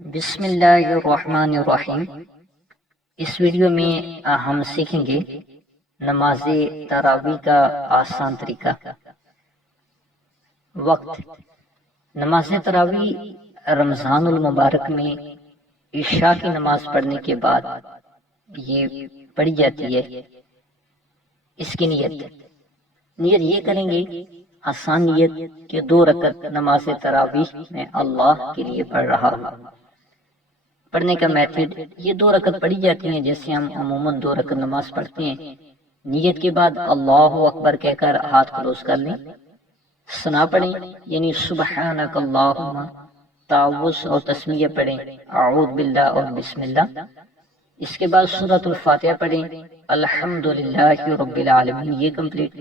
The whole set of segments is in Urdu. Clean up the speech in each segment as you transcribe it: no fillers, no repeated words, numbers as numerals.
بسم اللہ الرحمن الرحیم۔ اس ویڈیو میں ہم سیکھیں گے نماز تراویح کا آسان طریقہ۔ وقت: نماز تراویح رمضان المبارک میں عشاء کی نماز پڑھنے کے بعد یہ پڑھی جاتی ہے۔ اس کی نیت یہ کریں گے، آسان نیت کہ 2 رکعت نماز تراویح میں اللہ کے لیے پڑھ رہا ہوں۔ پڑھنے کا میتھڈ: یہ 2 رکعت پڑھی جاتی ہیں جیسے ہم عموماً 2 رکعت نماز پڑھتے ہیں۔ نیت کے بعد اللہ اکبر کہہ کر ہاتھ کلوز کر لیں، ثنا پڑھیں یعنی سبحانک اللہم، تعوذ اور تسمیہ پڑھیں اعوذ باللہ اور بسم اللہ۔ اس کے بعد سورۃ الفاتحہ پڑھیں الحمدللہ رب العالمین، یہ کمپلیٹ،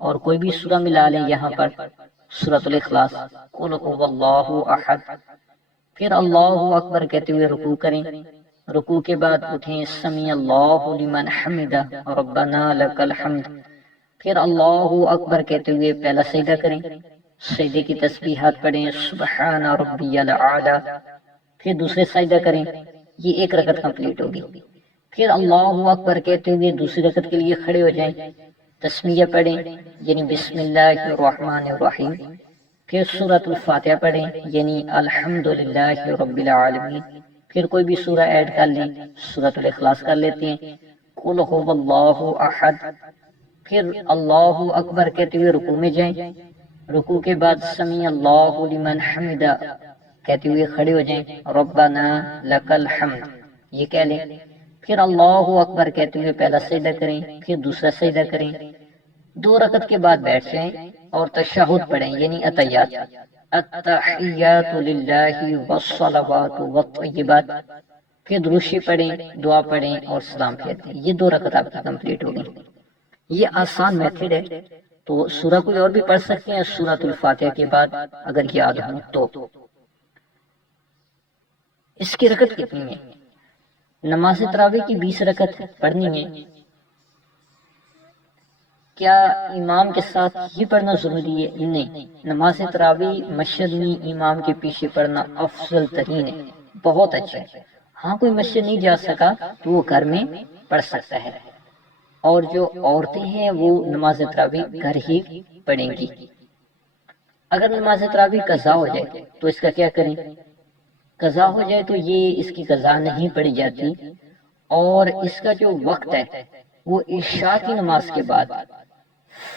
اور کوئی بھی سورہ ملا لیں یہاں پر، سورۃ الاخلاص، قل هو اللہ احد۔ پھر اللہ اکبر کہتے ہوئے رکوع کریں، رکوع کے بعد اٹھیں سمیع اللہ لمن حمدہ ربنا لک الحمد۔ پھر اللہ اکبر کہتے ہوئے پہلا سجدہ کریں، سجدے کی تسبیحات پڑھیں سبحان ربی الاعلی۔ پھر دوسرے سجدہ کریں، یہ 1 رکعت کمپلیٹ ہوگی۔ پھر اللہ اکبر کہتے ہوئے دوسری رکعت کے لیے کھڑے ہو جائیں، تسمیہ پڑھیں یعنی بسم اللہ الرحمن الرحیم۔ پھر سورۃ الفاتحہ پڑھیں یعنی الحمدللہ رب العالمین۔ پھر کوئی بھی سورہ ایڈ کر لیں، سورۃ الاخلاص کر لیتے ہیں، قل هو اللہ احد۔ پھر اللہ اکبر کہتے ہوئے رکوع میں جائیں، رکوع کے بعد سمیع اللہ لمن حمدہ کہتے ہوئے کھڑے ہو جائیں ربنا لک الحمد، یہ کہہ لیں۔ پھر اللہ اکبر کہتے ہوئے پہلا سجدہ کریں، پھر دوسرا سجدہ کریں، 2 رکعت کے بعد بیٹھ جائیں اور تشہد پڑھیں یعنی اتحیات، التحیات للہ والصلوات والطیبات۔ پھر درود شریف پڑھیں، دعا پڑھیں اور سلام پھیر دیں۔ یہ 2 رکعت آپ کی کمپلیٹ ہو گئی۔ یہ آسان میتھڈ ہے، تو سورہ کوئی اور بھی پڑھ سکتے ہیں سورۃ الفاتحہ کے بعد اگر یاد ہوں تو۔ اس کی رکعت کتنی ہے؟ نماز تراویح کی 20 رکعت پڑھنی ہے۔ کیا امام کے ساتھ ہی پڑھنا ضروری ہے؟ نہیں، نماز تراویح مسجد میں امام کے پیچھے پڑھنا افضل ترین ہے، بہت اچھا ہے۔ ہاں کوئی مسجد نہیں جا سکا تو وہ گھر میں پڑھ سکتا ہے، اور جو عورتیں ہیں وہ نماز تراویح گھر ہی پڑھیں گی۔ اگر نماز تراویح قضا ہو جائے تو اس کا کیا کریں؟ قضا ہو جائے تو یہ اس کی قضا نہیں پڑھی جاتی، اور اس کا جو وقت ہے وہ عشاء کی نماز کے بعد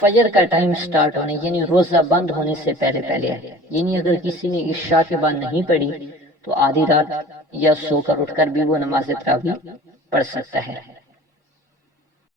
فجر کا ٹائم سٹارٹ ہونے یعنی روزہ بند ہونے سے پہلے ہے۔ یعنی اگر کسی نے عشاء کے بعد نہیں پڑھی تو آدھی رات یا سو کر اٹھ کر بھی وہ نماز تراویح پڑھ سکتا ہے۔